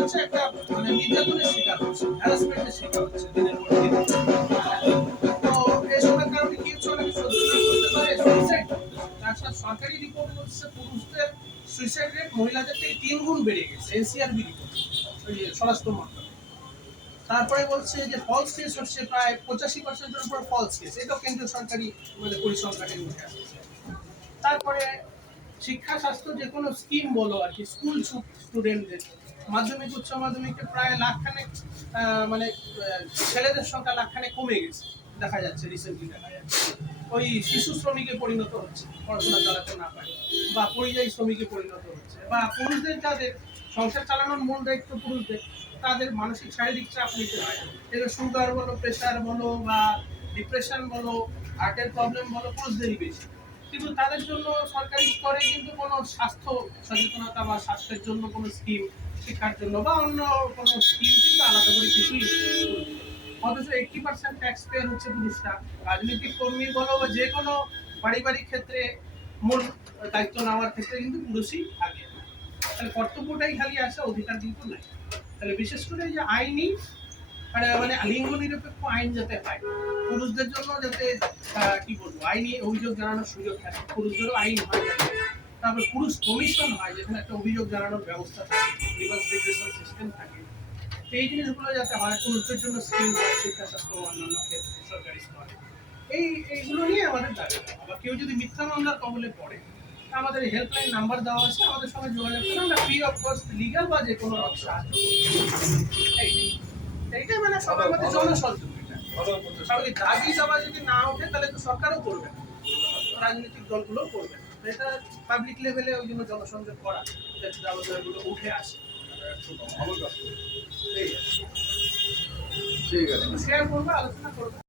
হচ্ছে একটা মানে নির্যাতনের শিকার হচ্ছে হ্যারাসমেন্টের শিকার হচ্ছে। দিনের পর সরকারি রিপোর্ট বলছে পুরুষদের সুইসাইড রেট মহিলাদের থেকে তিন গুণ বেড়ে গেছে এনসিআরবি রিপোর্ট স্বরাষ্ট্র মন্ত্রণালয়। তারপরে বলছে যে ফলস কেস হচ্ছে প্রায় পঁচাশি পার্সেন্টের উপর ফলস কেস এটাও কেন্দ্রীয় সরকারি মানে পরিসংখ্যানের উঠে আসছে। তারপরে শিক্ষা স্বাস্থ্য যে কোনো স্কিম বলো আর কি স্কুল স্টুডেন্টদের মাধ্যমিক উচ্চ মাধ্যমিকে প্রায় লাখখানেক আহ, মানে ছেলেদের সংখ্যা লাখখানেক কমে গেছে। দেখা যাচ্ছে রিসেন্টলি দেখা যাচ্ছে। ওই শিশু শ্রমিকে পরিণত হচ্ছে, পড়াশোনা চালাতে না পারে, বা পরিযায়ী শ্রমিকে পরিণত হচ্ছে, বা পুরুষদের যাদের সংসার চালানোর মূল দায়িত্ব পুরুষদের, তাদের মানসিক শারীরিক চাপ নিতে হয় এবার সুগার বলো প্রেশার বলো, বা ডিপ্রেশন বলো হার্টের প্রবলেম বলো, পুরুষদেরই বেশি কিন্তু তাদের জন্য সরকারি স্তরে কিন্তু কোনো স্বাস্থ্য সচেতনতা বা স্বাস্থ্যের জন্য কোনো স্কিম শিক্ষার জন্য বা অন্য কোনো স্কিম কিন্তু আলাদা করে কিছুই। অথচ পার্সেন্ট ট্যাক্স পেয়ার হচ্ছে পুরুষরা। রাজনৈতিক কর্মী বলো বা যে কোনো পারিবারিক ক্ষেত্রে মূল দায়িত্ব নেওয়ার ক্ষেত্রে কিন্তু পুরুষই তাহলে কর্তব্যটাই খালি আসে অধিকার কিন্তু নাই। তাহলে বিশেষ করে যে আইনি মানে লিঙ্গ নিরপেক্ষ আইন যাতে হয়, পুরুষদের জন্য যাতে কি বলব, আইনি অভিযোগ জানানোর সুযোগ থাকে, পুরুষদেরও আইন হয়। তারপর পুরুষ কমিশন হয়, যেখানে একটা অভিযোগ জানানোর ব্যবস্থা থাকে তো এই জিনিসগুলো যাতে হয় পুরুষদের জন্য স্কিম হয় শিক্ষা স্বাস্থ্য অন্যান্য ক্ষেত্রে সরকারি স্তরে। এই এইগুলো নিয়ে আমাদের দাবি আবার কেউ যদি মিথ্যা মামলার কবলে পড়ে আমাদের হেল্পলাইন নাম্বার দেওয়া আছে আমাদের সঙ্গে যোগাযোগ করে আমরা ফ্রি অফ কস্ট লিগাল বা যে কোনো সাহায্য। এইটাই মানে সবার মধ্যে জনসহযোগিতা স্বাভাবিক দাবি দাবা যদি না ওঠে তাহলে তো সরকারও করবে রাজনৈতিক দলগুলোও করবে এটা পাবলিক লেভেলে ওই জন্য জনসংযোগ করা যাতে দাবা দাবাগুলো উঠে আসে। এই